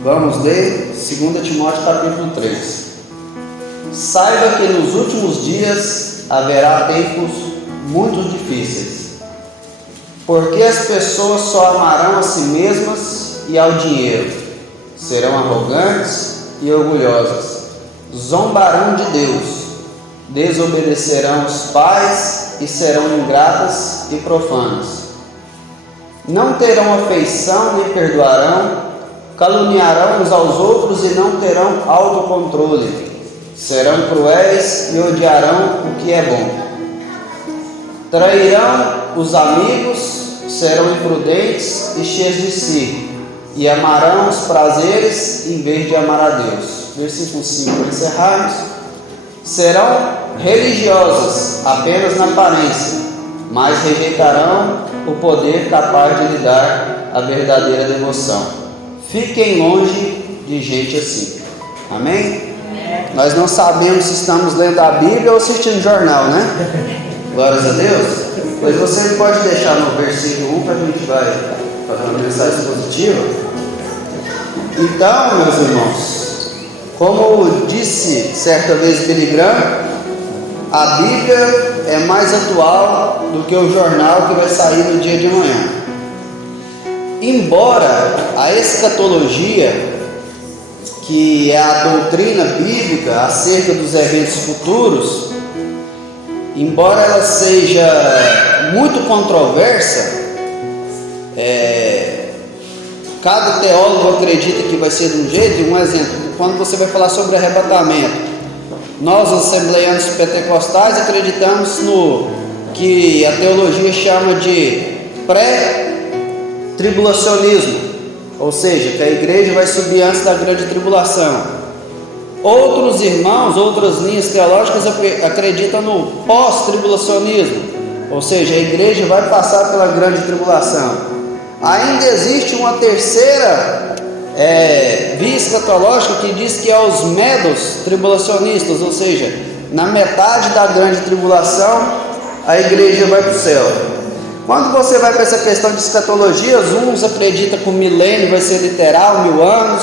Vamos ler 2 Timóteo capítulo 3. Saiba que nos últimos dias haverá tempos muito difíceis, porque as pessoas só amarão a si mesmas e ao dinheiro, serão arrogantes e orgulhosas, zombarão de Deus, desobedecerão os pais e serão ingratas e profanas. Não terão afeição nem perdoarão, caluniarão uns aos outros e não terão autocontrole, serão cruéis e odiarão o que é bom. Trairão os amigos, serão imprudentes e cheios de si, e amarão os prazeres em vez de amar a Deus. Versículo 5, para encerrarmos. Serão religiosas apenas na aparência, mas rejeitarão o poder capaz de lhe dar a verdadeira devoção. Fiquem longe de gente assim. Amém? Nós não sabemos se estamos lendo a Bíblia ou assistindo jornal, né? Glórias a Deus. Pois você pode deixar no versículo 1 que a gente vai fazer uma mensagem positiva. Então, meus irmãos, como disse certa vez Billy Graham, a Bíblia é mais atual do que o jornal que vai sair no dia de amanhã. Embora a escatologia, que é a doutrina bíblica acerca dos eventos futuros, embora ela seja muito controversa, cada teólogo acredita que vai ser de um jeito. Um exemplo, quando você vai falar sobre arrebatamento, nós, assembleianos pentecostais, acreditamos no que a teologia chama de pré-tribulacionismo, ou seja, que a igreja vai subir antes da grande tribulação. Outros irmãos, outras linhas teológicas acreditam no pós-tribulacionismo, ou seja, a igreja vai passar pela grande tribulação. Ainda existe uma terceira via escatológica que diz que é os medos tribulacionistas, ou seja, na metade da grande tribulação a igreja vai para o céu. Quando você vai para essa questão de escatologia, uns acreditam que o milênio vai ser literal, 1000 anos,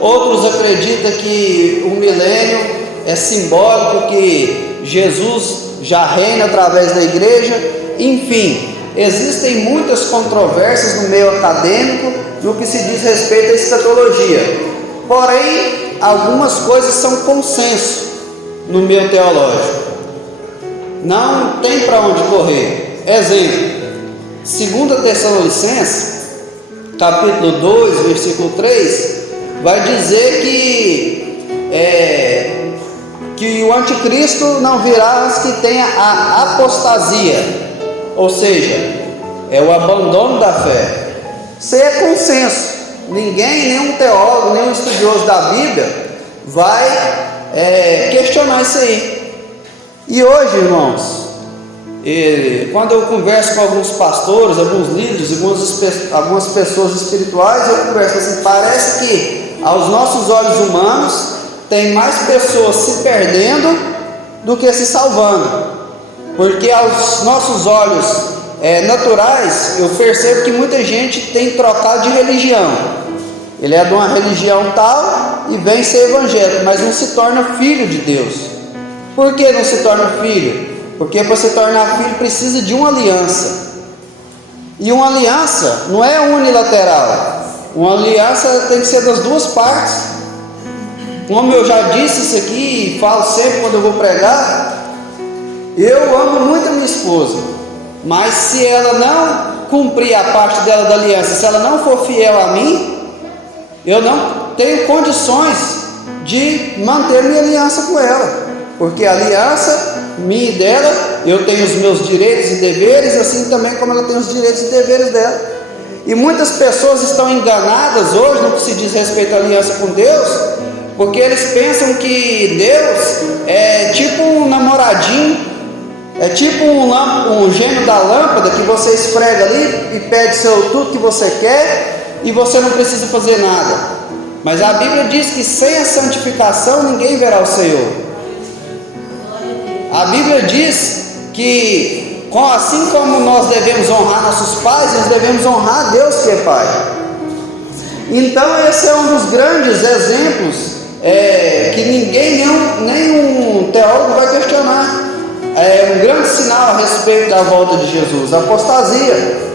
outros acreditam que o milênio é simbólico, que Jesus já reina através da igreja. Enfim, existem muitas controvérsias no meio acadêmico no que se diz respeito à escatologia. Porém, algumas coisas são consenso no meio teológico. Não tem para onde correr. Exemplo, 2 Tessalonicenses, capítulo 2, versículo 3, vai dizer que o anticristo não virá antes que tenha a apostasia, ou seja, é o abandono da fé. Isso é consenso. Ninguém, nenhum teólogo, nenhum estudioso da Bíblia vai questionar isso aí. E hoje, irmãos, quando eu converso com alguns pastores, alguns líderes, algumas pessoas espirituais, eu converso assim: parece que aos nossos olhos humanos tem mais pessoas se perdendo do que se salvando, porque aos nossos olhos naturais, eu percebo que muita gente tem trocado de religião. Ele é de uma religião tal e vem ser evangélico, mas não se torna filho de Deus. Por que não se torna filho? Porque para se tornar filho precisa de uma aliança. E uma aliança não é unilateral. Uma aliança tem que ser das duas partes. Como eu já disse isso aqui e falo sempre quando eu vou pregar, eu amo muito a minha esposa, mas se ela não cumprir a parte dela da aliança, se ela não for fiel a mim, eu não tenho condições de manter minha aliança com ela, porque a aliança minha e dela, eu tenho os meus direitos e deveres, assim também como ela tem os direitos e deveres dela. E muitas pessoas estão enganadas hoje no que se diz respeito à aliança com Deus, porque eles pensam que Deus é tipo um namoradinho, é tipo um gênio da lâmpada que você esfrega ali e pede tudo que você quer e você não precisa fazer nada. Mas a Bíblia diz que sem a santificação ninguém verá o Senhor. A Bíblia diz que assim como nós devemos honrar nossos pais, nós devemos honrar a Deus que é Pai. Então esse é um dos grandes grandes exemplos que nenhum teólogo vai questionar. Um grande sinal a respeito da volta de Jesus, a apostasia.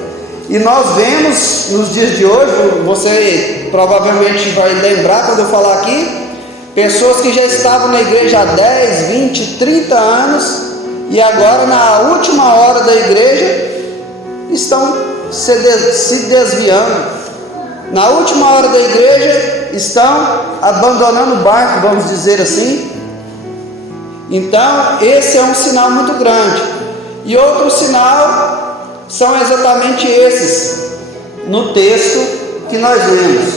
E nós vemos nos dias de hoje, você provavelmente vai lembrar quando eu falar aqui, pessoas que já estavam na igreja há 10, 20, 30 anos e agora na última hora da igreja estão se desviando. Na última hora da igreja estão abandonando o barco, vamos dizer assim. Então esse é um sinal muito grande. E outro sinal são exatamente esses no texto que nós lemos.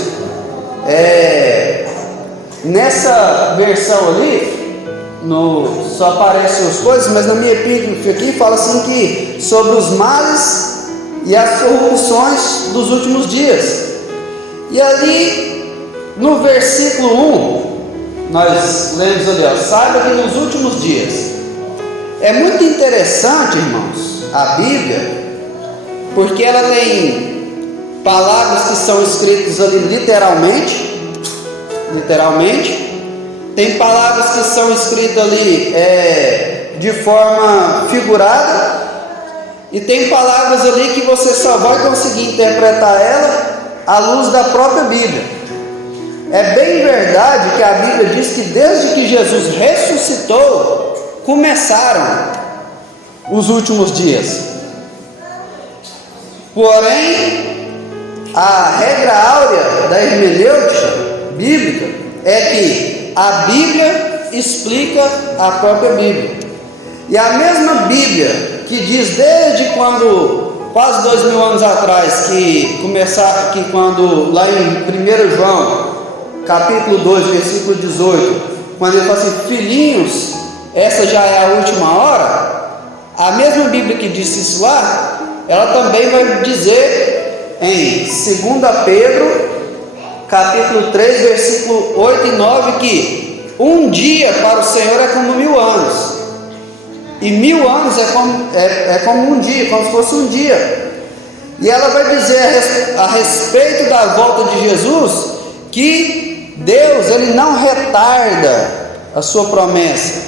Nessa versão ali só aparecem as coisas, mas na minha epígrafe aqui fala assim que sobre os males e as corrupções dos últimos dias. E ali no versículo 1 nós lemos ali, saiba que nos últimos dias. É muito interessante, irmãos, a Bíblia, porque ela tem palavras que são escritas ali literalmente, tem palavras que são escritas ali de forma figurada, e tem palavras ali que você só vai conseguir interpretar ela à luz da própria Bíblia. É bem verdade que a Bíblia diz que desde que Jesus ressuscitou, começaram os últimos dias. Porém, a regra áurea da hermenêutica bíblica é que a Bíblia explica a própria Bíblia. E a mesma Bíblia que diz desde quando, quase 2000 anos atrás, que quando lá em 1 João, capítulo 2, versículo 18, quando ele fala assim, filhinhos, essa já é a última hora, a mesma Bíblia que disse isso lá, ela também vai dizer em 2 Pedro, capítulo 3, versículo 8 e 9, que um dia para o Senhor é como 1000 anos, e 1000 anos é como um dia, como se fosse um dia. E ela vai dizer a respeito da volta de Jesus, que Deus, Ele não retarda a sua promessa,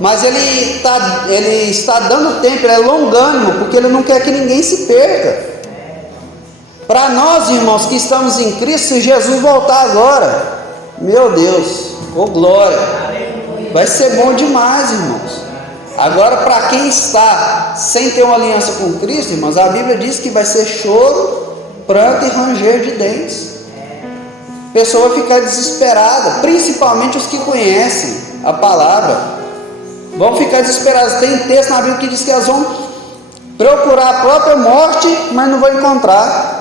mas Ele está dando tempo, Ele é longânimo, porque Ele não quer que ninguém se perca. Para nós, irmãos, que estamos em Cristo, se Jesus voltar agora, meu Deus, glória, vai ser bom demais, irmãos. Agora, para quem está sem ter uma aliança com Cristo, irmãos, a Bíblia diz que vai ser choro, pranto e ranger de dentes. A pessoa vai ficar desesperada, principalmente os que conhecem a palavra, vão ficar desesperados. Tem texto na Bíblia que diz que elas vão procurar a própria morte, mas não vão encontrar.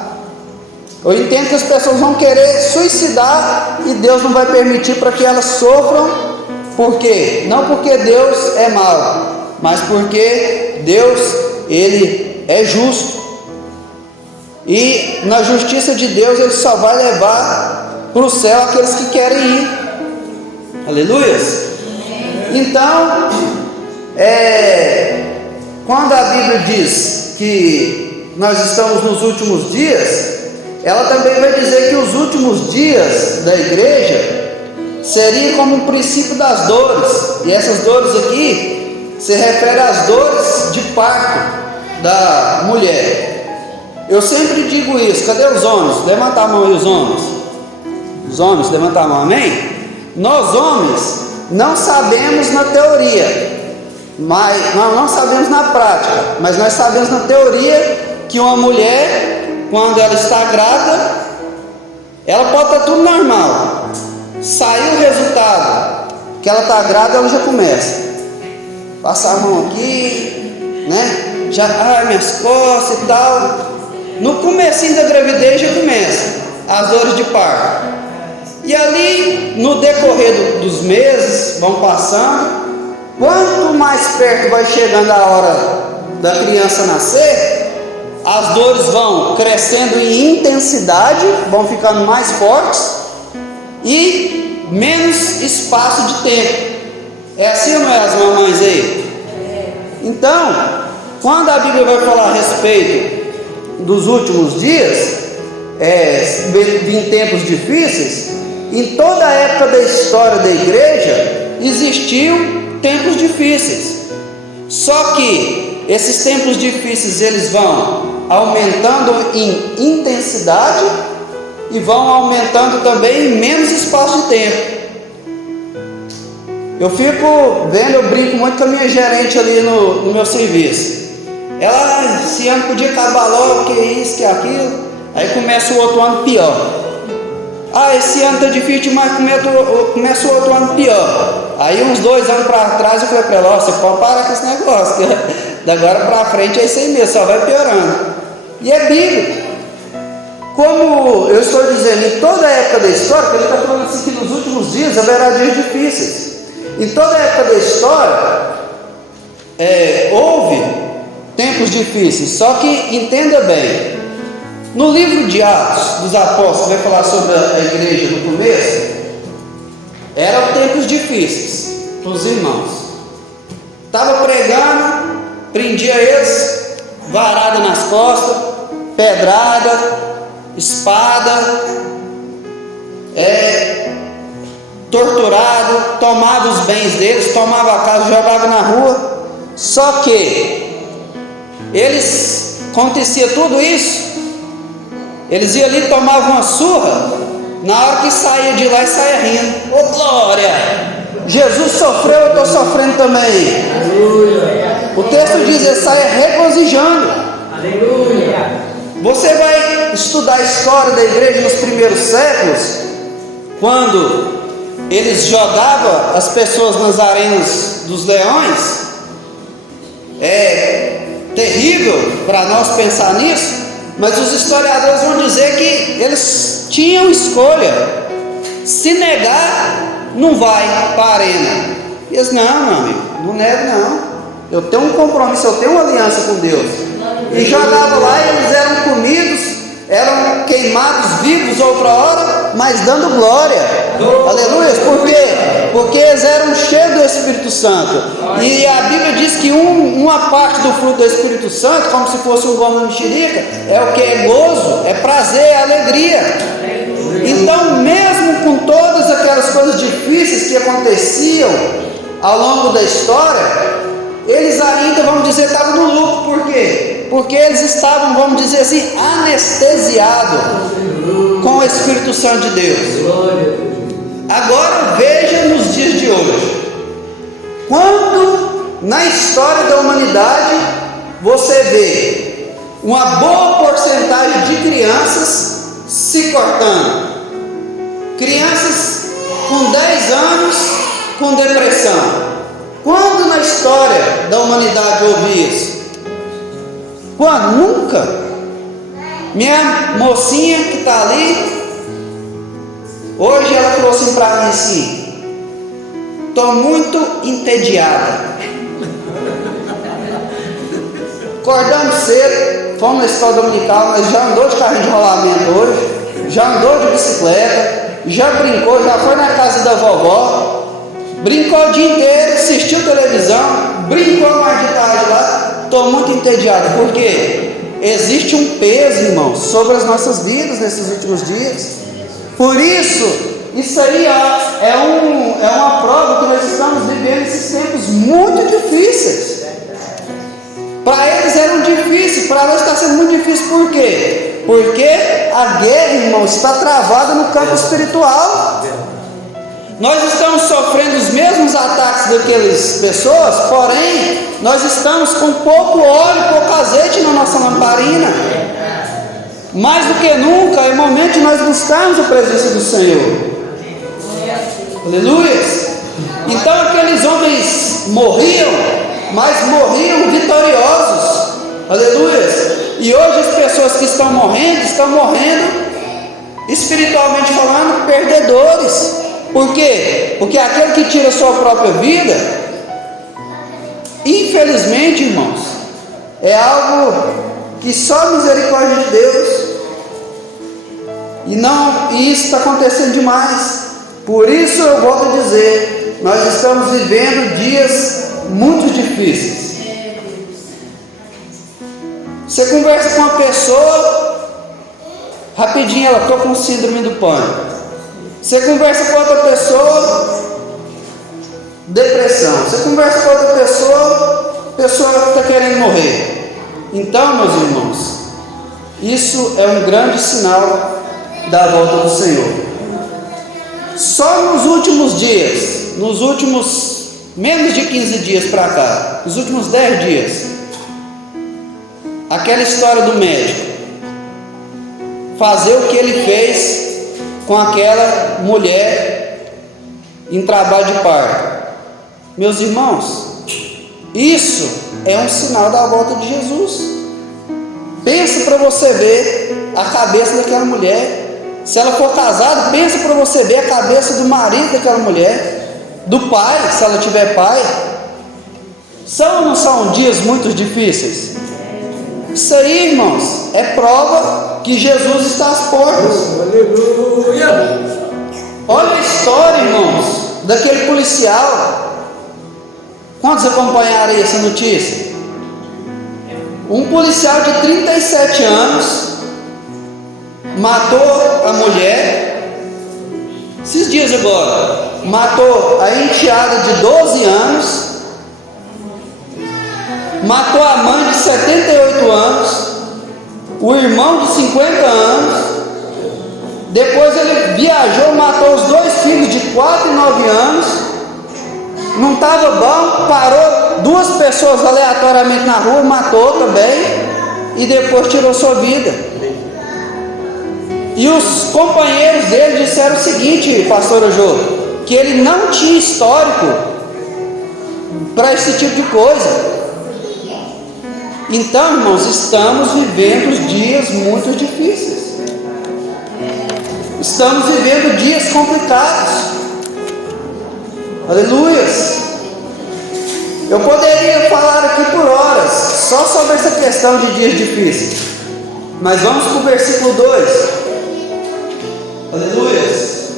Eu entendo que as pessoas vão querer suicidar e Deus não vai permitir para que elas sofram. Por quê? Não porque Deus é mau, mas porque Deus, Ele é justo. E na justiça de Deus Ele só vai levar para o céu aqueles que querem ir. Aleluias. Então, quando a Bíblia diz que nós estamos nos últimos dias, ela também vai dizer que os últimos dias da igreja seria como um princípio das dores. E essas dores aqui se refere às dores de parto da mulher. Eu sempre digo isso. Cadê os homens? Levanta a mão aí, os homens. Os homens, levanta a mão, amém? Nós homens não sabemos na teoria, mas nós não sabemos na prática, mas nós sabemos na teoria que uma mulher, quando ela está grávida, ela pode estar tudo normal. Saiu o resultado que ela está grávida, ela já começa passar a mão aqui, né? Já, minhas costas e tal. No comecinho da gravidez já começa as dores de parto. E ali, no decorrer dos meses, vão passando. Quanto mais perto vai chegando a hora da criança nascer, as dores vão crescendo em intensidade, vão ficando mais fortes e menos espaço de tempo. É assim ou não é, as mamães aí? Então, quando a Bíblia vai falar a respeito dos últimos dias, em tempos difíceis, em toda a época da história da igreja, existiam tempos difíceis. Só que esses tempos difíceis, eles vão aumentando em intensidade e vão aumentando também em menos espaço de tempo. Eu fico vendo, eu brinco muito com a minha gerente ali no meu serviço. Ela, esse ano podia acabar logo, que isso, que aquilo. Aí começa o outro ano pior. Esse ano tá difícil, mas começa o outro ano pior. Aí uns 2 anos para trás eu falei para ela: você pode parar com esse negócio, que da agora para frente é isso aí mesmo, só vai piorando. E é bíblico. Como eu estou dizendo, em toda a época da história, porque ele está falando assim que nos últimos dias haverá dias difíceis. Em toda a época da história, houve tempos difíceis. Só que entenda bem, no livro de Atos dos Apóstolos, vai falar sobre a igreja no começo, eram tempos difíceis para os irmãos. Estava pregando, prendia eles, varada nas costas, pedrada, espada, torturado, tomava os bens deles, tomava a casa, jogava na rua. Só que eles, acontecia tudo isso, eles iam ali e tomavam uma surra, na hora que saía de lá e saía rindo. Ô glória! Jesus sofreu, eu estou sofrendo também. Aleluia. O texto diz, ele saia regozijando. Aleluia. Você vai estudar a história da igreja nos primeiros séculos, quando eles jogavam as pessoas nas arenas dos leões. É terrível para nós pensar nisso, mas os historiadores vão dizer que eles tinham escolha. Se negar, não vai para a arena. E eles: não, meu amigo, não nego não, eu tenho um compromisso, eu tenho uma aliança com Deus. E jogavam lá e eles eram comidos, eram queimados vivos outra hora, mas dando glória. Aleluia. Por quê? Porque eles eram cheios do Espírito Santo. E a Bíblia diz que uma parte do fruto do Espírito Santo, como se fosse um gomo de mexerica, é o que? É gozo, é prazer, é alegria. Então, mesmo com todas aquelas coisas difíceis que aconteciam ao longo da história, eles ainda, vamos dizer, estavam no lucro. Por quê? Porque eles estavam, vamos dizer assim, anestesiados com o Espírito Santo de Deus. Agora veja nos dias de hoje, quando na história da humanidade você vê uma boa porcentagem de crianças se cortando, crianças com 10 anos com depressão. Quando na história da humanidade houve isso? Quando? Nunca. Minha mocinha que está ali, hoje ela falou assim para mim assim: estou muito entediada. Acordamos cedo, fomos na escola dominical, mas já andou de carrinho de rolamento hoje, já andou de bicicleta, já brincou, já foi na casa da vovó, brincou o dia inteiro, assistiu televisão, brincou mais de tarde lá. Estou muito entediado. Por quê? Existe um peso, irmãos, sobre as nossas vidas nesses últimos dias. Por isso aí é uma prova que nós estamos vivendo esses tempos muito difíceis. Para eles eram difíceis, para nós está sendo muito difícil. Por quê? Porque a guerra, irmãos, está travada no campo espiritual. Nós estamos sofrendo os mesmos ataques daquelas pessoas, porém, nós estamos com pouco óleo, pouco azeite na nossa lamparina. Mais do que nunca, é momento de nós buscarmos a presença do Senhor. Aleluia. Então aqueles homens morriam, mas morriam vitoriosos. Aleluia. E hoje as pessoas que estão morrendo espiritualmente falando, perdedores. Por quê? Porque aquele que tira a sua própria vida, infelizmente, irmãos, é algo que só a misericórdia de Deus. E isso está acontecendo demais. Por isso eu volto a dizer, nós estamos vivendo dias muito difíceis. Você conversa com uma pessoa, rapidinho ela: estou com síndrome do pânico. Você conversa com outra pessoa, depressão. Você conversa com outra pessoa, a pessoa está querendo morrer. Então, meus irmãos, isso é um grande sinal da volta do Senhor. Só nos últimos dias, nos últimos menos de 15 dias para cá, nos últimos 10 dias, aquela história do médico fazer o que ele fez com aquela mulher em trabalho de parto. Meus irmãos, isso é um sinal da volta de Jesus. Pense para você ver a cabeça daquela mulher. Se ela for casada, pense para você ver a cabeça do marido daquela mulher, do pai, se ela tiver pai. São ou não são dias muito difíceis? Isso aí, irmãos, é prova que Jesus está às portas. Aleluia! Olha a história, irmãos, daquele policial. Quantos acompanharam essa notícia? Um policial de 37 anos matou a mulher, esses dias agora, matou a enteada de 12 anos, matou a mãe de 78 anos, o irmão de 50 anos, depois ele viajou, matou os dois filhos de 4 e 9 anos, não estava bom, parou duas pessoas aleatoriamente na rua, matou também, e depois tirou sua vida. E os companheiros dele disseram o seguinte, pastor Jô, que ele não tinha histórico para esse tipo de coisa. Então, irmãos, estamos vivendo dias muito difíceis. Estamos vivendo dias complicados. Aleluias. Eu poderia falar aqui por horas só sobre essa questão de dias difíceis, mas vamos para o versículo 2. Aleluias.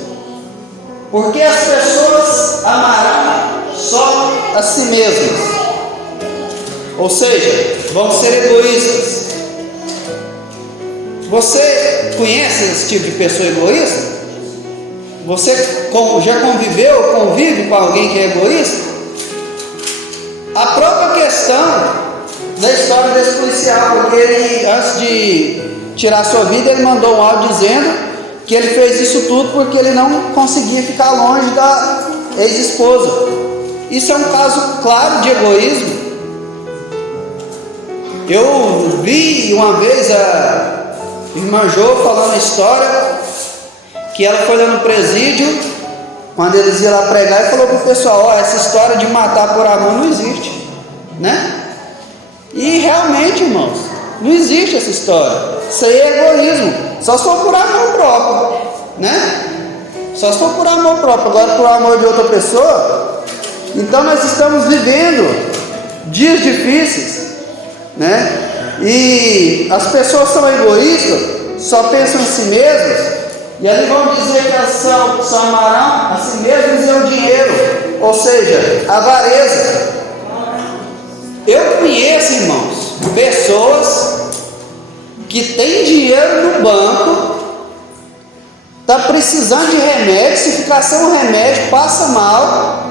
Porque as pessoas amarão só a si mesmas, ou seja, vão ser egoístas. Você conhece esse tipo de pessoa egoísta? Você já convive com alguém que é egoísta? A própria questão da história desse policial, porque ele, antes de tirar sua vida, ele mandou um áudio dizendo que ele fez isso tudo porque ele não conseguia ficar longe da ex-esposa. Isso é um caso claro de egoísmo. Eu vi uma vez a irmã Jô falando a história que ela foi lá no presídio, quando eles iam lá pregar, e falou para o pessoal: ó, essa história de matar por amor não existe, né? E realmente, irmãos, não existe essa história. Isso aí é egoísmo. Só se for por amor próprio, né? Só se for por amor próprio. Agora, por amor de outra pessoa. Então, nós estamos vivendo dias difíceis, né? E as pessoas são egoístas, só pensam em si mesmas, e ali vão dizer que elas são amarão a si mesmas e ao dinheiro, ou seja, avareza. Eu conheço, irmãos, pessoas que têm dinheiro no banco, está precisando de remédio, se ficar sem um remédio passa mal,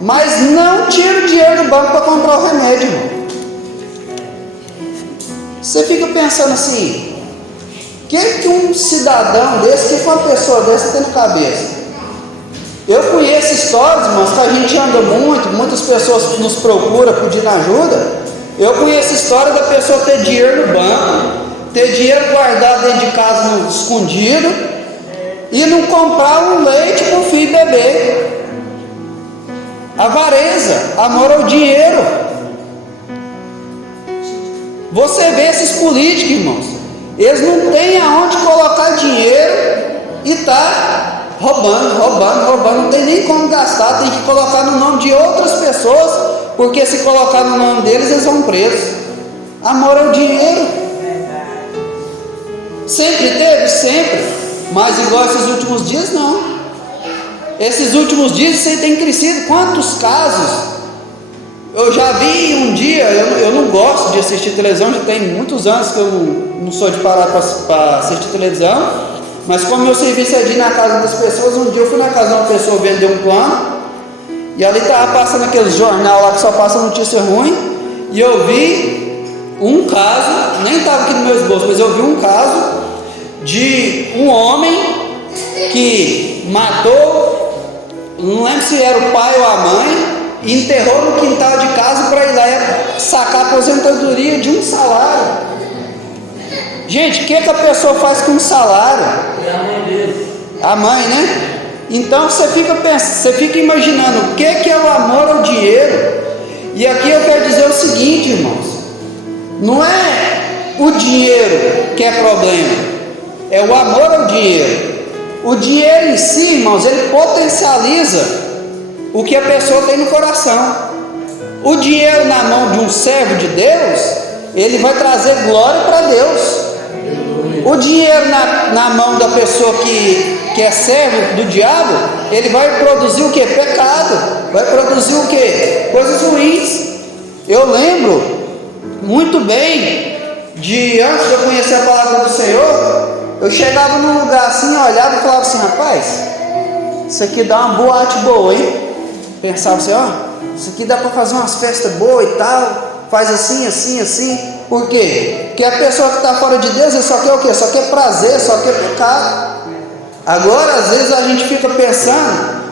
mas não tira o dinheiro do banco para comprar o remédio, irmão. Você fica pensando assim: o que um cidadão desse, que uma pessoa dessa tem na cabeça? Eu conheço histórias, irmãos, que a gente anda muitas pessoas nos procuram pedindo ajuda. Eu conheço a história da pessoa ter dinheiro no banco, ter dinheiro guardado dentro de casa escondido, e não comprar um leite para o filho beber. Avareza, amor ao dinheiro. Você vê esses políticos, irmãos, eles não têm aonde colocar dinheiro e está roubando, não tem nem como gastar, tem que colocar no nome de outras pessoas, porque se colocar no nome deles, eles vão presos. Amor ao dinheiro. Sempre teve? Sempre. Mas igual esses últimos dias, não. Esses últimos dias isso aí tem crescido. Quantos casos? Eu já vi um dia, eu não gosto de assistir televisão, já tem muitos anos que eu não sou de parar para assistir televisão, Mas como meu serviço é de ir na casa das pessoas, um dia eu fui na casa de uma pessoa vender um plano, e ali estava passando aquele jornal lá que só passa notícia ruim, e eu vi um caso, nem estava aqui no meu esboço, mas eu vi um caso de um homem que matou, não lembro se era o pai ou a mãe, e enterrou no quintal de casa para ir lá sacar a aposentadoria de um salário. Gente, o que a pessoa faz com um salário? É a mãe dele. A mãe, né? Então você fica pensando, você fica imaginando o que é o amor ao dinheiro. E aqui eu quero dizer o seguinte, irmãos: não é o dinheiro que é problema, é o amor ao dinheiro. O dinheiro em si, irmãos, ele potencializa o que a pessoa tem no coração. O dinheiro na mão de um servo de Deus, ele vai trazer glória para Deus. O dinheiro na mão da pessoa que é servo do diabo, ele vai produzir o que? Pecado. Vai produzir o que? Coisas ruins. Eu lembro muito bem de antes de eu conhecer a palavra do Senhor, eu chegava num lugar assim, olhava e falava assim: rapaz, isso aqui dá uma boate boa, hein? Pensava assim: ó, isso aqui dá para fazer umas festas boas e tal, faz assim, assim, assim. Por quê? Porque a pessoa que está fora de Deus, ele só quer o quê? Só quer prazer, só quer pecado. Agora, às vezes a gente fica pensando,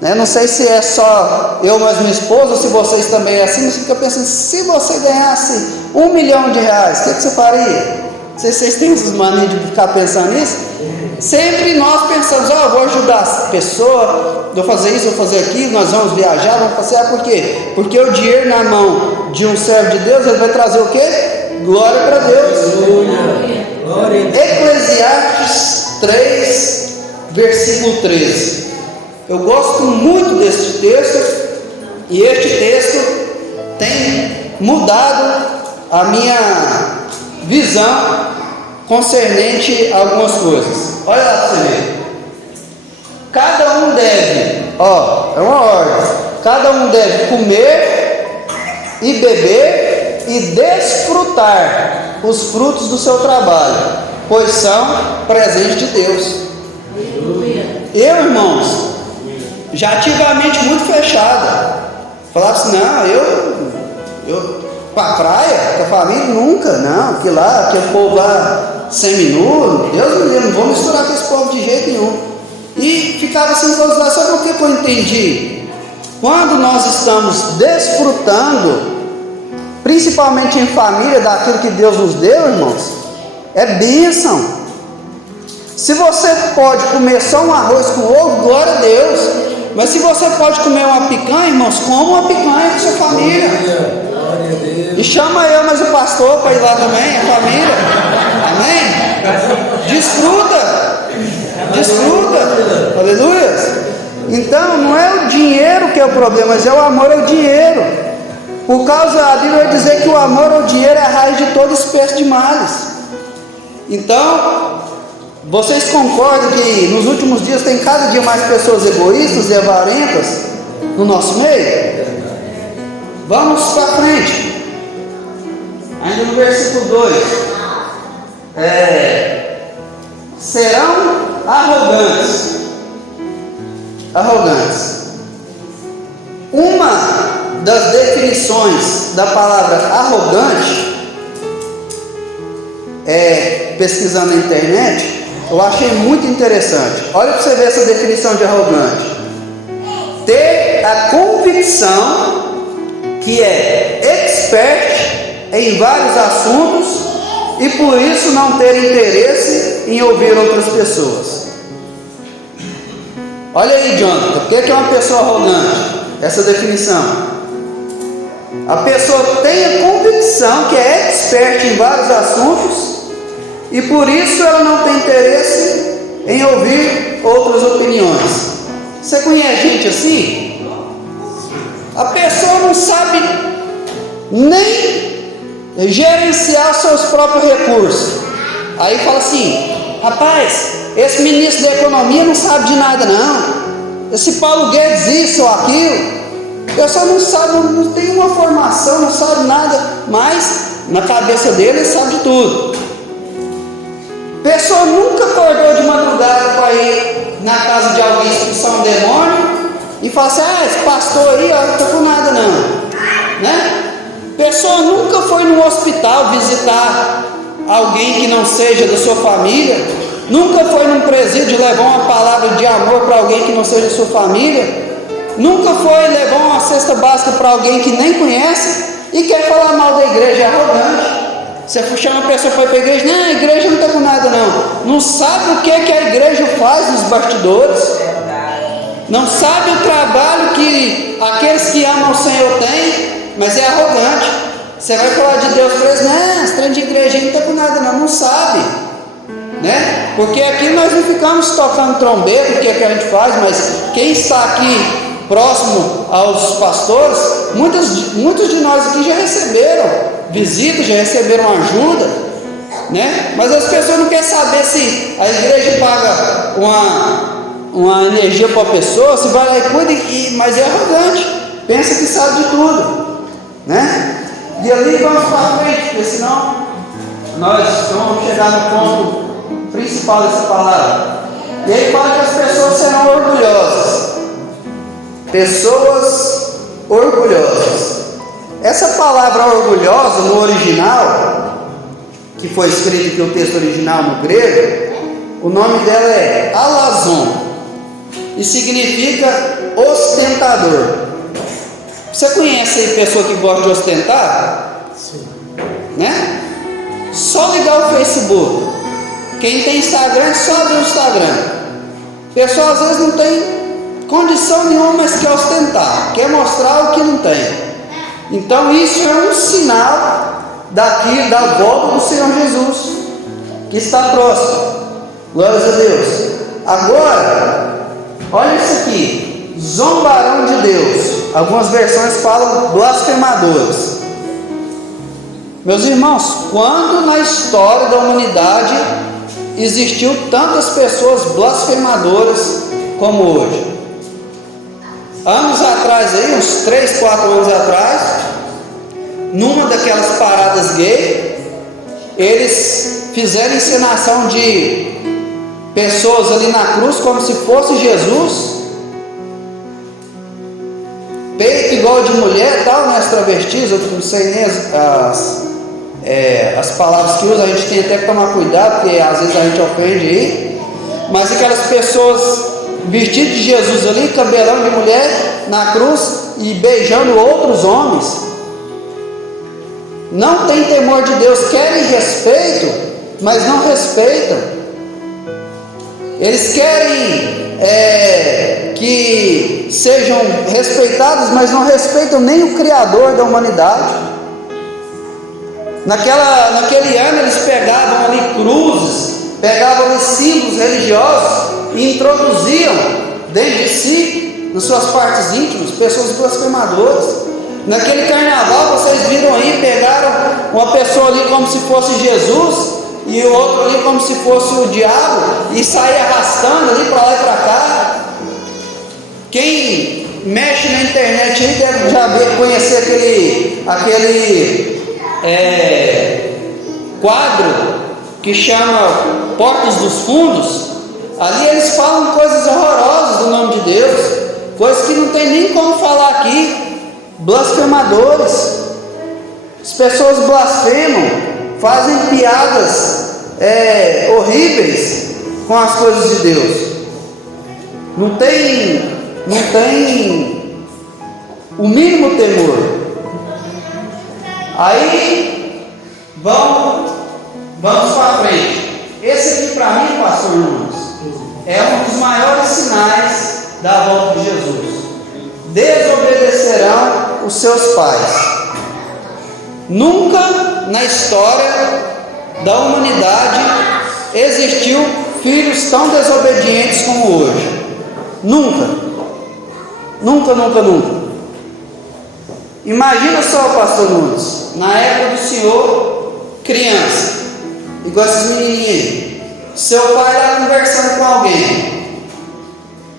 né, não sei se é só eu, mas minha esposa, ou se vocês também é assim, mas fica pensando: se você ganhasse R$1 milhão, o que você faria? Vocês têm essas manias de ficar pensando nisso? Sempre nós pensamos: ó, eu vou ajudar a pessoa, vou fazer isso, vou fazer aquilo, nós vamos viajar, vamos passear. Por quê? Porque o dinheiro na mão de um servo de Deus, ele vai trazer o quê? Glória para Deus. Glória. Eclesiastes 3, versículo 13. Eu gosto muito deste texto, e este texto tem mudado a minha visão concernente a algumas coisas. Olha lá para você ver. Cada um deve, é uma ordem, cada um deve comer e beber e desfrutar os frutos do seu trabalho, pois são presente de Deus. Eu, irmãos, já tive a mente muito fechada. Falava assim: não, eu para a praia, com a família, nunca, não, que lá, aquele povo lá, seminu, Deus me livre, não vou misturar com esse povo de jeito nenhum. E ficava assim, sabe o que eu entendi? Quando nós estamos desfrutando, principalmente em família, daquilo que Deus nos deu, irmãos, é bênção. Se você pode comer só um arroz com ovo, glória a Deus. Mas se você pode comer uma picanha, irmãos, coma uma picanha com sua família. E chama eu, mas o pastor, para ir lá também, a família. Amém? Desfruta. Aleluia. Então, não é o dinheiro que é o problema, mas é o amor ao dinheiro. Por causa, a Bíblia vai dizer que o amor ao dinheiro é a raiz de toda espécie de males. Então, vocês concordam que nos últimos dias tem cada dia mais pessoas egoístas e avarentas no nosso meio? Vamos para frente. Ainda no versículo 2. Serão arrogantes. Uma das definições da palavra arrogante, pesquisando na internet, eu achei muito interessante. Olha para você ver essa definição de arrogante: ter a convicção que é expert em vários assuntos e por isso não ter interesse em ouvir outras pessoas. Olha aí, Jonathan, o que é uma pessoa arrogante? Essa definição: a pessoa tem a convicção que é expert em vários assuntos e por isso ela não tem interesse em ouvir outras opiniões. Você conhece gente assim? A pessoa não sabe nem gerenciar os seus próprios recursos. Aí fala assim: rapaz, esse ministro da economia não sabe de nada não. Esse Paulo Guedes isso ou aquilo. A pessoa não sabe, não tem uma formação, não sabe nada, mas na cabeça dele ele sabe de tudo. Pessoa nunca acordou de madrugada para ir na casa de alguém expulsar um demônio e falar assim: esse pastor aí, ó, não está com nada não, né? Pessoa nunca foi no hospital visitar alguém que não seja da sua família, nunca foi num presídio levar uma palavra de amor para alguém que não seja da sua família, nunca foi levar uma cesta básica para alguém que nem conhece e quer falar mal da igreja. É arrogante. Você chama a pessoa para ir para a igreja: não, a igreja não está com nada não sabe o que a igreja faz nos bastidores, não sabe o trabalho que aqueles que amam o Senhor têm, mas é arrogante. Você vai falar de Deus para eles: não, esse trem de igreja não está com nada não sabe, né? Porque aqui nós não ficamos tocando trombeta, o que é que a gente faz, mas quem está aqui próximo aos pastores, muitos de nós aqui já receberam visita, já receberam ajuda, né? Mas as pessoas não querem saber se a igreja paga uma energia para a pessoa, se vai lá e cuida, mas é arrogante, pensa que sabe de tudo, né? E ali vamos para frente, porque senão nós vamos chegar no ponto principal dessa palavra. E aí fala que as pessoas serão orgulhosas. Pessoas orgulhosas. Essa palavra orgulhosa no original, que foi escrito aqui o texto original no grego, o nome dela é alazon e significa ostentador. Você conhece aí pessoa que gosta de ostentar? Sim. Né? Só ligar o Facebook. Quem tem Instagram, só abre o Instagram. Pessoa às vezes não tem condição nenhuma, mas quer ostentar, quer mostrar o que não tem. Então isso é um sinal da volta do Senhor Jesus, que está próximo. Glórias a Deus. Agora, olha isso aqui: zombarão de Deus. Algumas versões falam blasfemadores. Meus irmãos, quando na história da humanidade existiu tantas pessoas blasfemadoras como hoje? Anos atrás, aí, uns 3, 4 anos atrás, numa daquelas paradas gay, eles fizeram encenação de pessoas ali na cruz como se fosse Jesus, peito igual de mulher, tal, né? As travestis, eu não sei nem as palavras que usa, a gente tem até que tomar cuidado, porque às vezes a gente ofende aí, mas aquelas pessoas vestido de Jesus ali, cabelão de mulher na cruz e beijando outros homens, não tem temor de Deus, querem respeito, mas não respeitam. Eles querem que sejam respeitados, mas não respeitam nem o Criador da humanidade. Naquele ano eles pegavam ali cruzes, pegavam ali símbolos religiosos e introduziam dentro de si, nas suas partes íntimas, pessoas blasfemadoras. Naquele carnaval, vocês viram aí, pegaram uma pessoa ali como se fosse Jesus e o outro ali como se fosse o diabo e saíam arrastando ali para lá e para cá. Quem mexe na internet aí deve já conhecer aquele quadro que chama Portas dos Fundos. Ali eles falam coisas horrorosas do nome de Deus, coisas que não tem nem como falar aqui. Blasfemadores. As pessoas blasfemam, fazem piadas horríveis com as coisas de Deus. Não tem o mínimo temor. Aí vamos para frente. Esse aqui para mim, pastor Nunes, é um dos maiores sinais da volta de Jesus. Desobedecerão os seus pais. Nunca na história da humanidade existiu filhos tão desobedientes como hoje. Nunca. Imagina só, pastor Nunes, na época do senhor, criança, igual esses menininhos aí, seu pai lá conversando com alguém,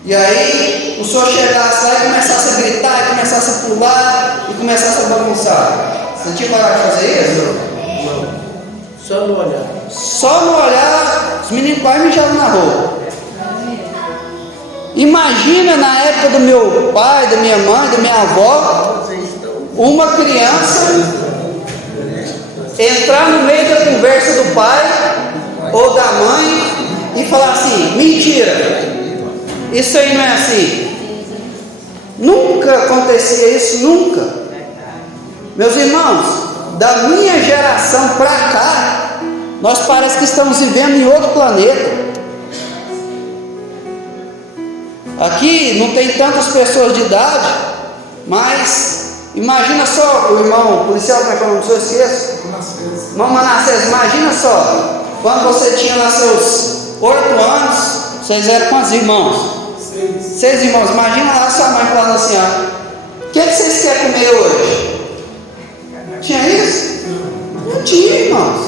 e aí o senhor chegasse lá e começasse a gritar, e começasse a pular, e começasse a bagunçar. Você tinha parado de fazer isso? Não. Só no olhar. Só no olhar, os meninos quase mijaram na roupa. Imagina na época do meu pai, da minha mãe, da minha avó, uma criança entrar no meio da conversa do pai ou da mãe e falar assim: mentira, isso aí não é assim. Nunca acontecia isso, nunca. Meus irmãos, da minha geração para cá, nós parece que estamos vivendo em outro planeta. Aqui não tem tantas pessoas de idade, mas imagina só, o irmão policial, como é que eu não esqueço? Irmão Manassés, imagina só, quando você tinha lá seus 8 anos, vocês eram quantos irmãos? 6 irmãos. Imagina lá sua mãe falando assim: ó, o que vocês querem comer hoje? Tinha isso? Não tinha, irmãos.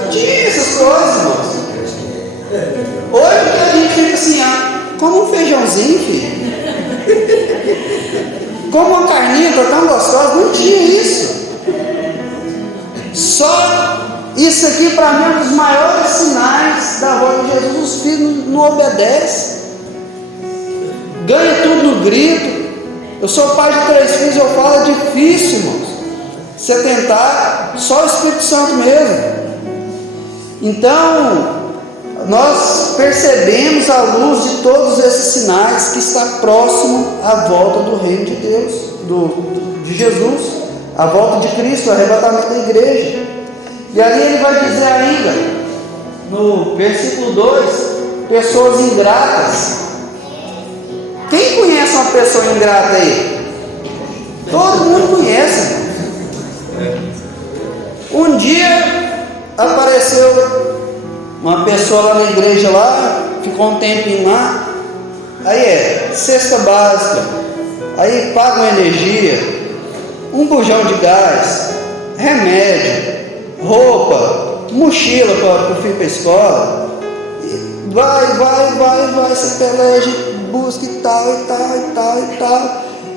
Não tinha essas coisas, irmãos. Hoje a gente fica assim: ó, como um feijãozinho, filho. Como uma carninha tão gostosa. Não tinha isso. Só isso aqui para mim é um dos maiores sinais da volta de Jesus. Os filhos não obedecem, ganha tudo no grito. Eu sou pai de 3 filhos, eu falo, é difícil, irmãos, você tentar, só o Espírito Santo mesmo. Então nós percebemos à luz de todos esses sinais que está próximo a volta do reino de Deus, de Jesus, a volta de Cristo, o arrebatamento da igreja. E ali ele vai dizer ainda, no versículo 2, pessoas ingratas. Quem conhece uma pessoa ingrata aí? Todo mundo conhece. Um dia apareceu uma pessoa lá na igreja lá, ficou um tempinho lá, aí cesta básica, aí paga uma energia, um bujão de gás, remédio, roupa, mochila para o filho para a escola, e vai, se peleja, busca e tal,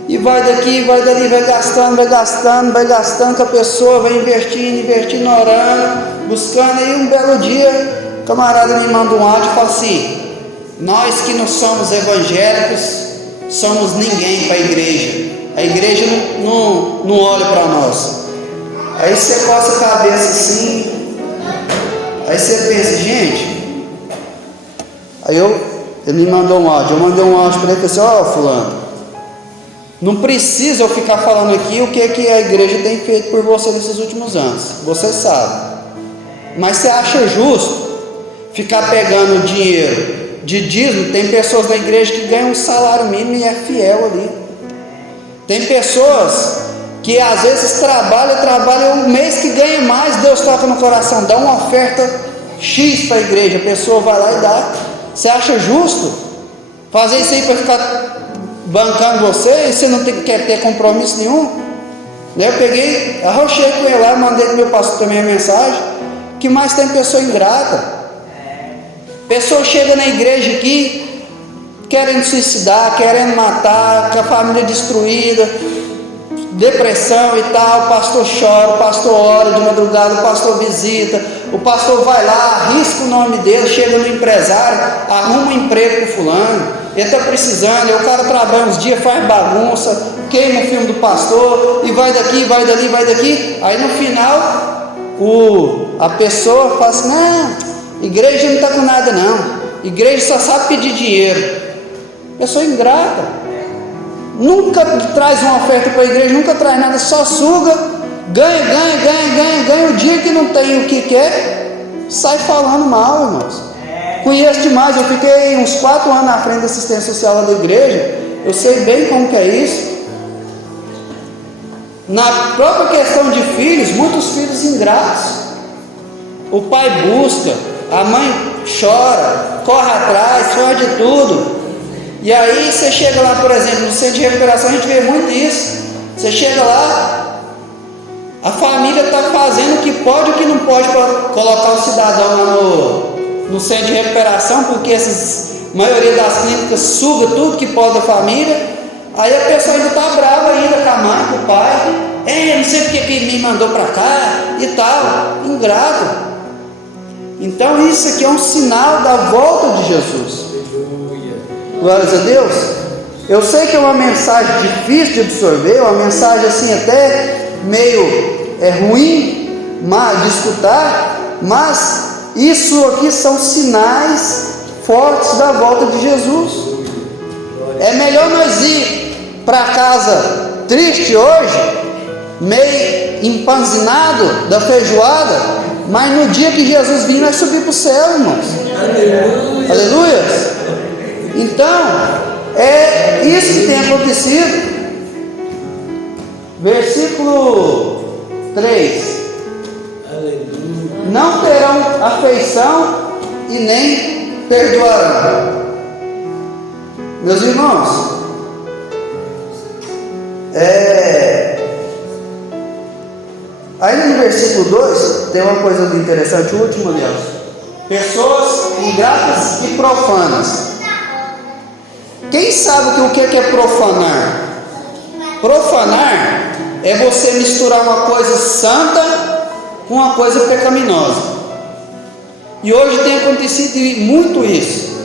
e vai daqui, vai dali, vai gastando com a pessoa, vai investindo, orando, buscando. Aí um belo dia, o camarada me manda um áudio e fala assim: nós que não somos evangélicos, somos ninguém para a igreja não olha para nós. Aí você coça a cabeça assim, aí você pensa: gente, aí ele me mandou um áudio, eu mandei um áudio para ele e falei assim: ó, fulano, não precisa eu ficar falando aqui o que a igreja tem feito por você nesses últimos anos, você sabe, mas você acha justo ficar pegando dinheiro de dízimo? Tem pessoas na igreja que ganham um salário mínimo e é fiel ali. Tem pessoas que às vezes trabalham um mês que ganha mais, Deus toca no coração, dá uma oferta X para a igreja, a pessoa vai lá e dá. Você acha justo fazer isso aí para ficar bancando você e você não quer ter compromisso nenhum? Eu peguei, arrochei com ele lá, mandei para o meu pastor também a mensagem, que mais tem pessoa ingrata. Pessoa chega na igreja aqui querendo suicidar, querendo matar, com a família destruída, depressão e tal. O pastor chora, o pastor ora de madrugada, o pastor visita, o pastor vai lá, arrisca o nome dele, chega no empresário, arruma um emprego para o fulano, ele está precisando, o cara trabalha uns dias, faz bagunça, queima o filme do pastor, e vai daqui, vai dali, vai daqui. Aí no final a pessoa fala assim: não, igreja não está com nada não, igreja só sabe pedir dinheiro. Pessoa ingrata, nunca traz uma oferta para a igreja, nunca traz nada, só suga, ganha. O dia que não tem o que quer, sai falando mal, irmãos. Conheço demais, eu fiquei uns 4 anos na frente da assistência social lá da igreja, eu sei bem como que é isso. Na própria questão de filhos, muitos filhos ingratos, o pai busca, a mãe chora, corre atrás, faz de tudo. E aí você chega lá, por exemplo, no centro de recuperação, a gente vê muito isso. Você chega lá, a família está fazendo o que pode e o que não pode para colocar o cidadão lá no centro de recuperação, porque a maioria das clínicas suga tudo que pode da família. Aí a pessoa ainda está brava ainda com a mãe, com o pai, não sei porque que me mandou para cá e tal, ingrato. Então isso aqui é um sinal da volta de Jesus. Glórias a Deus. Eu sei que é uma mensagem difícil de absorver, uma mensagem assim até meio ruim de escutar, mas isso aqui são sinais fortes da volta de Jesus. É melhor nós ir para casa triste hoje, meio empanzinado da feijoada, mas no dia que Jesus vir, nós subir para o céu, irmãos. Aleluia. Aleluia. Então, é isso que tem acontecido. Versículo 3: não terão afeição e nem perdoarão. Meus irmãos, aí no versículo 2 tem uma coisa interessante, o último, Deus. Pessoas ingratas e profanas. Quem sabe o que é profanar? Profanar é você misturar uma coisa santa com uma coisa pecaminosa. E hoje tem acontecido muito isso.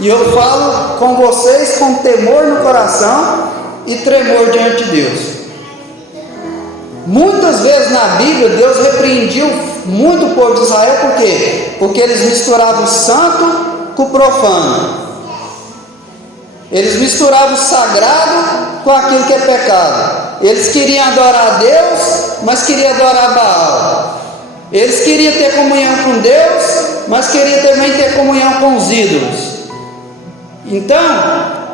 E eu falo com vocês com temor no coração e tremor diante de Deus. Muitas vezes na Bíblia Deus repreendiu muito o povo de Israel. Por quê? Porque eles misturavam o santo com o profano. Eles misturavam o sagrado com aquilo que é pecado. Eles queriam adorar a Deus, mas queriam adorar Baal. Eles queriam ter comunhão com Deus, mas queriam também ter comunhão com os ídolos. Então,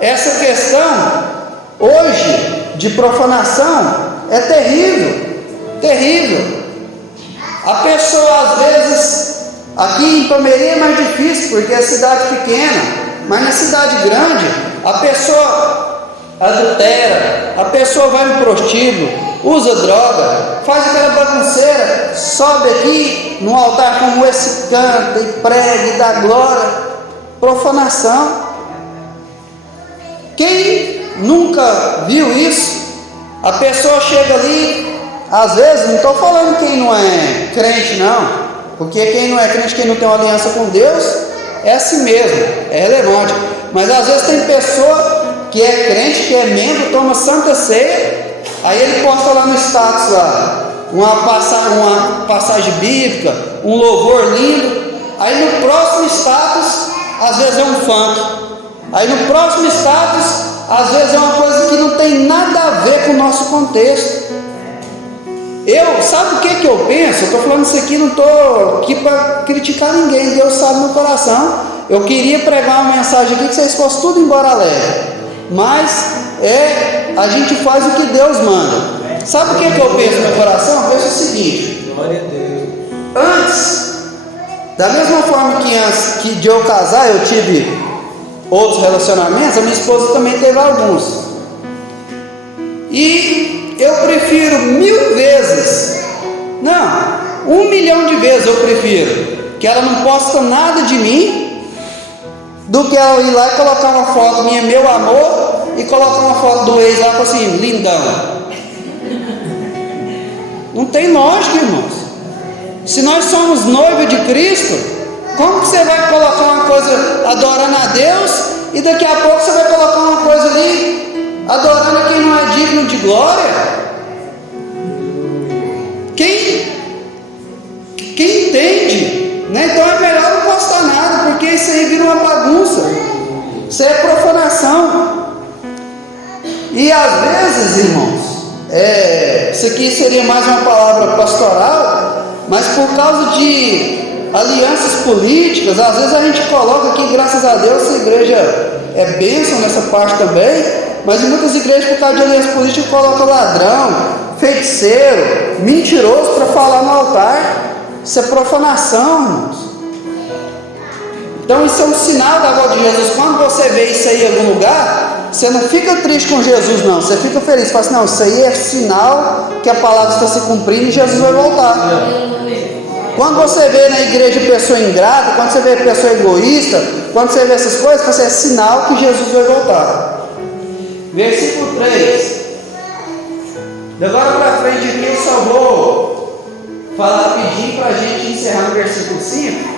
essa questão hoje de profanação é terrível, terrível. A pessoa às vezes, aqui em Palmeirinha é mais difícil, porque é cidade pequena, mas na cidade grande, a pessoa adultera, a pessoa vai no prostíbulo, usa droga, faz aquela bagunceira, sobe aqui no altar como esse, canta e prega e dá glória. Profanação. Quem nunca viu isso? A pessoa chega ali, às vezes, não estou falando quem não é crente não, porque quem não é crente, quem não tem uma aliança com Deus, é assim mesmo, é relevante. Mas às vezes tem pessoa que é crente, que é membro, toma santa ceia, aí ele posta lá no status lá, uma passagem bíblica, um louvor lindo, aí no próximo status, às vezes é um funk. Aí no próximo status, às vezes é uma coisa que não tem nada a ver com o nosso contexto. Sabe o que eu penso? Eu estou falando isso aqui, não estou aqui para criticar ninguém, Deus sabe no coração. Eu queria pregar uma mensagem aqui que vocês fossem tudo embora leve, mas a gente faz o que Deus manda. Sabe o que eu penso no meu coração? Eu penso o seguinte: glória a Deus. Antes, da mesma forma que antes de eu casar, eu tive outros relacionamentos, a minha esposa também teve alguns. E eu prefiro 1000 vezes, não, 1 milhão de vezes eu prefiro que ela não posta nada de mim, do que ela ir lá e colocar uma foto minha, meu amor, e colocar uma foto do ex lá, assim, lindão. Não tem lógica, irmãos. Se nós somos noivo de Cristo, como que você vai colocar uma coisa adorando a Deus e daqui a pouco você vai colocar uma coisa ali adorando quem não é digno de glória? Quem entende, né? Então é melhor não postar nada, porque isso aí vira uma bagunça. Isso é profanação. E às vezes, irmãos, isso aqui seria mais uma palavra pastoral, mas por causa de alianças políticas, às vezes a gente coloca aqui, graças a Deus, a igreja é bênção nessa parte também, mas em muitas igrejas, por causa de alianças políticas, coloca ladrão, feiticeiro, mentiroso para falar no altar. Isso é profanação, irmãos. Então isso é um sinal da volta de Jesus. Quando você vê isso aí em algum lugar, você não fica triste com Jesus não, você fica feliz, fala assim, não, isso aí é sinal que a palavra está se cumprindo e Jesus vai voltar. Quando você vê na igreja pessoa ingrata, quando você vê pessoa egoísta, quando você vê essas coisas, você é sinal que Jesus vai voltar. Versículo 3: De agora para frente aqui eu só vou falar rapidinho para a gente encerrar no versículo 5,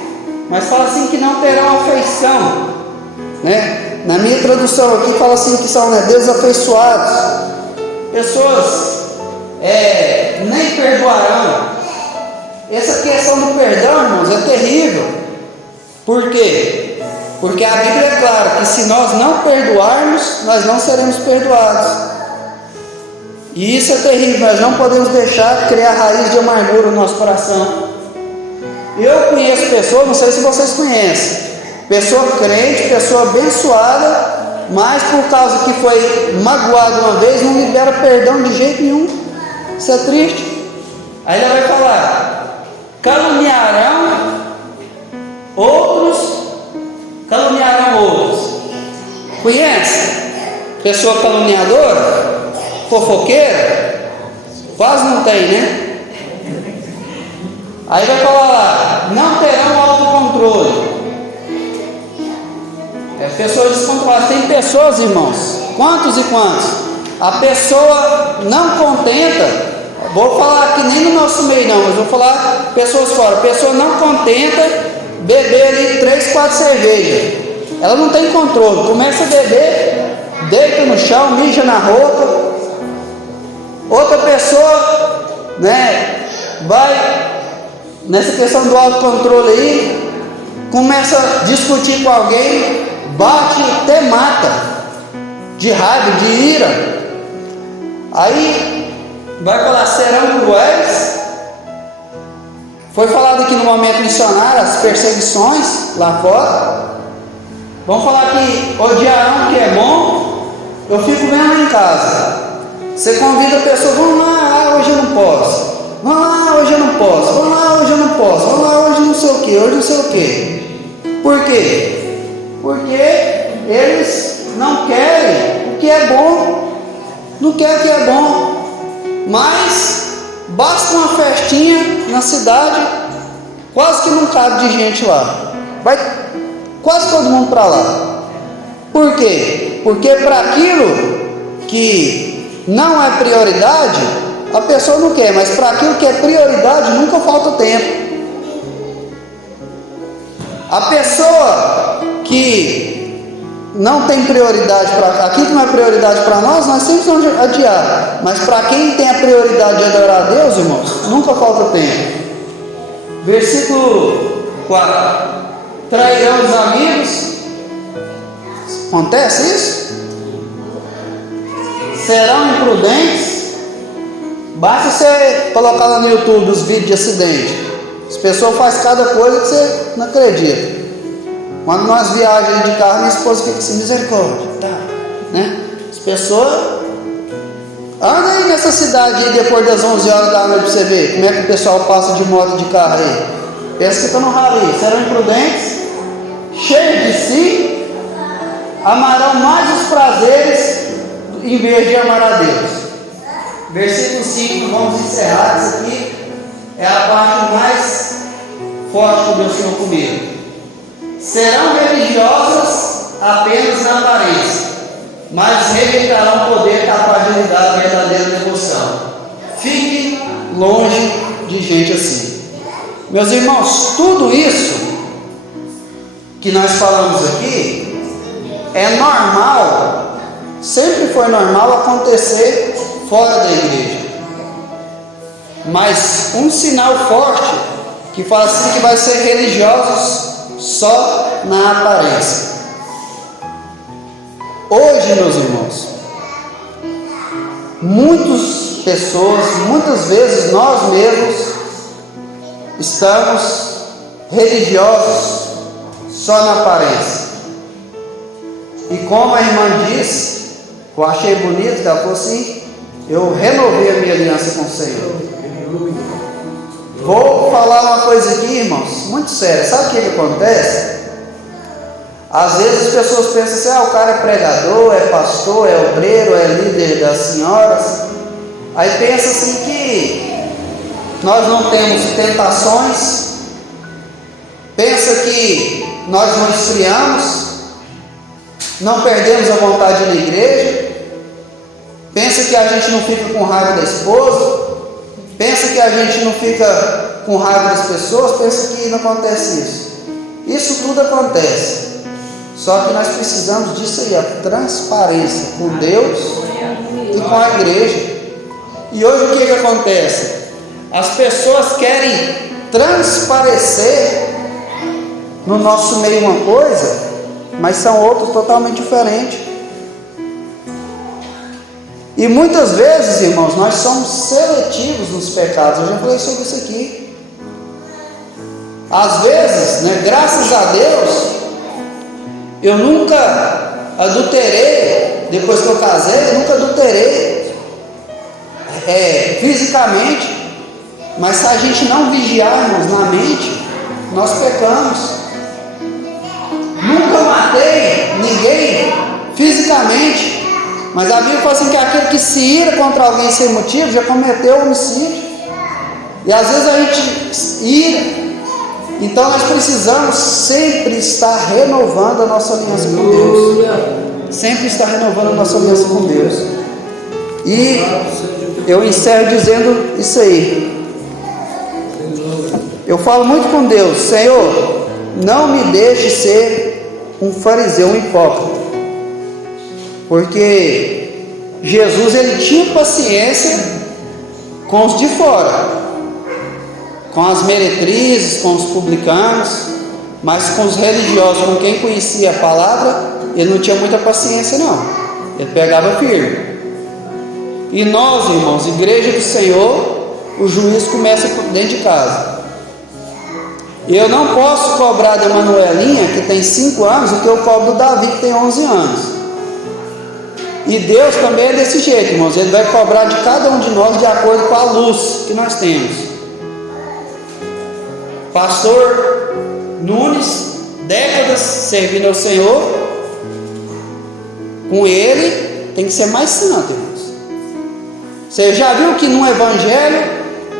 mas fala assim que não terão afeição, né? Na minha tradução aqui fala assim que são, né, desafeiçoados, pessoas nem perdoarão. Essa questão do perdão, irmãos, é terrível. Por quê? Porque a Bíblia é clara que se nós não perdoarmos, nós não seremos perdoados. E isso é terrível, nós não podemos deixar criar raiz de amargura no nosso coração. Eu conheço pessoas, não sei se vocês conhecem, pessoa crente, pessoa abençoada, mas por causa que foi magoado uma vez, não libera perdão de jeito nenhum. Isso é triste. Aí ela vai falar: caluniarão outros. Conhece? Pessoa caluniadora? Fofoqueira? Quase não tem, né? Aí vai falar lá: não terão autocontrole. Pessoas descontroladas. Tem pessoas, irmãos, quantos e quantos? A pessoa não contenta, vou falar aqui nem no nosso meio não, mas vou falar pessoas fora. A pessoa não contenta beber ali 3, 4 cervejas. Ela não tem controle, começa a beber, deita no chão, mija na roupa. Outra pessoa, né, vai nessa questão do autocontrole aí, começa a discutir com alguém, bate, até mata, de raiva, de ira. Aí vai falar: serão cruéis. Foi falado aqui no momento missionário as perseguições lá fora. Vamos falar que odiarão o que é bom. Eu fico vendo lá em casa, você convida a pessoa: vamos lá, hoje eu não posso, vamos lá, hoje eu não posso, vamos lá, hoje eu não posso, vamos lá, hoje não sei o que, hoje não sei o que. Por quê? Porque eles não querem o que é bom, não querem o que é bom. Mas basta uma festinha na cidade, quase que não cabe de gente lá, vai quase todo mundo para lá. Por quê? Porque para aquilo que não é prioridade, a pessoa não quer, mas para aquilo que é prioridade, nunca falta tempo. A pessoa que não tem prioridade para aquilo que não é prioridade para nós sempre vamos adiar. Mas para quem tem a prioridade de adorar a Deus, irmãos, nunca falta tempo. Versículo 4: trairão os amigos. Acontece isso? Serão imprudentes. Basta você colocar lá no YouTube os vídeos de acidente. As pessoas fazem cada coisa que você não acredita. Quando nós viajamos de carro, minha esposa fica assim: misericórdia, tá, né? As pessoas andam aí nessa cidade aí depois das 11 horas da noite para você ver como é que o pessoal passa de moto, de carro aí. Pensa que estão no ralo aí. Serão imprudentes, cheios de si, amarão mais os prazeres em vez de amar a Deus. Versículo 5, vamos encerrar. Isso aqui é a parte mais forte do meu Senhor comigo. Serão religiosas apenas na aparência, mas rejeitarão o poder capaz de lhe dar a verdadeira devoção. Fique longe de gente assim. Meus irmãos, tudo isso que nós falamos aqui é normal, sempre foi normal acontecer fora da igreja. Mas um sinal forte que fala assim que vai ser religiosos só na aparência. Hoje, meus irmãos, muitas pessoas, muitas vezes nós mesmos estamos religiosos só na aparência. E como a irmã disse, eu achei bonito, que ela falou assim: eu renovei a minha aliança com o Senhor. Vou falar uma coisa aqui, irmãos, muito séria. Sabe o que acontece? Às vezes as pessoas pensam assim: o cara é pregador, é pastor, é obreiro, é líder das senhoras. Aí pensa assim que nós não temos tentações, pensa que nós não esfriamos, não perdemos a vontade na igreja. Pensa que a gente não fica com raiva da esposa? Pensa que a gente não fica com raiva das pessoas? Pensa que não acontece isso? Isso tudo acontece. Só que nós precisamos disso aí, a transparência com Deus e com a igreja. E hoje o que acontece? As pessoas querem transparecer no nosso meio uma coisa, mas são outras totalmente diferentes. E muitas vezes, irmãos, nós somos seletivos nos pecados. Eu já falei sobre isso aqui. Às vezes, né, graças a Deus, eu nunca adulterei. Depois que eu casei, eu nunca adulterei fisicamente. Mas se a gente não vigiarmos na mente, nós pecamos. Nunca matei ninguém fisicamente, mas a Bíblia fala assim que aquele que se ira contra alguém sem motivo já cometeu homicídio. E às vezes a gente ira. Então nós precisamos sempre estar renovando a nossa aliança com Deus. Sempre estar renovando a nossa aliança com Deus. E eu encerro dizendo isso aí. Eu falo muito com Deus: Senhor, não me deixe ser um fariseu, um hipócrita. Porque Jesus, ele tinha paciência com os de fora, com as meretrizes, com os publicanos, mas com os religiosos, com quem conhecia a palavra, ele não tinha muita paciência não. Ele pegava firme. E nós, irmãos, igreja do Senhor, o juízo começa dentro de casa. Eu não posso cobrar da Manuelinha, que tem 5 anos, o que eu cobro do Davi, que tem 11 anos. E Deus também é desse jeito, irmãos. Ele vai cobrar de cada um de nós de acordo com a luz que nós temos. Pastor Nunes, décadas servindo ao Senhor, com ele tem que ser mais santo, irmãos. Você já viu que no Evangelho,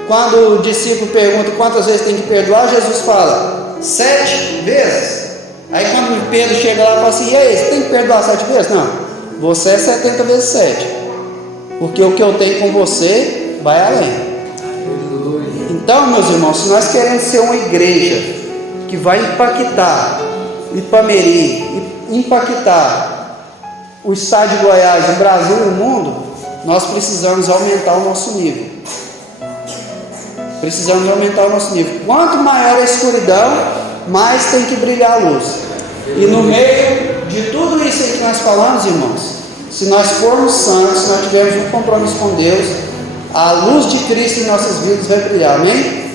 quando o discípulo pergunta quantas vezes tem que perdoar, Jesus fala 7 vezes. Aí quando Pedro chega lá e fala assim: e aí, você tem que perdoar 7 vezes? Não, você é 70 vezes 7, porque o que eu tenho com você vai além. Então, meus irmãos, se nós queremos ser uma igreja que vai impactar Ipameri, impactar o estado de Goiás, o Brasil e o mundo, nós precisamos aumentar o nosso nível. Precisamos aumentar o nosso nível. Quanto maior a escuridão, mais tem que brilhar a luz. E no meio de tudo isso aí que nós falamos, irmãos, se nós formos santos, se nós tivermos um compromisso com Deus, a luz de Cristo em nossas vidas vai brilhar, amém?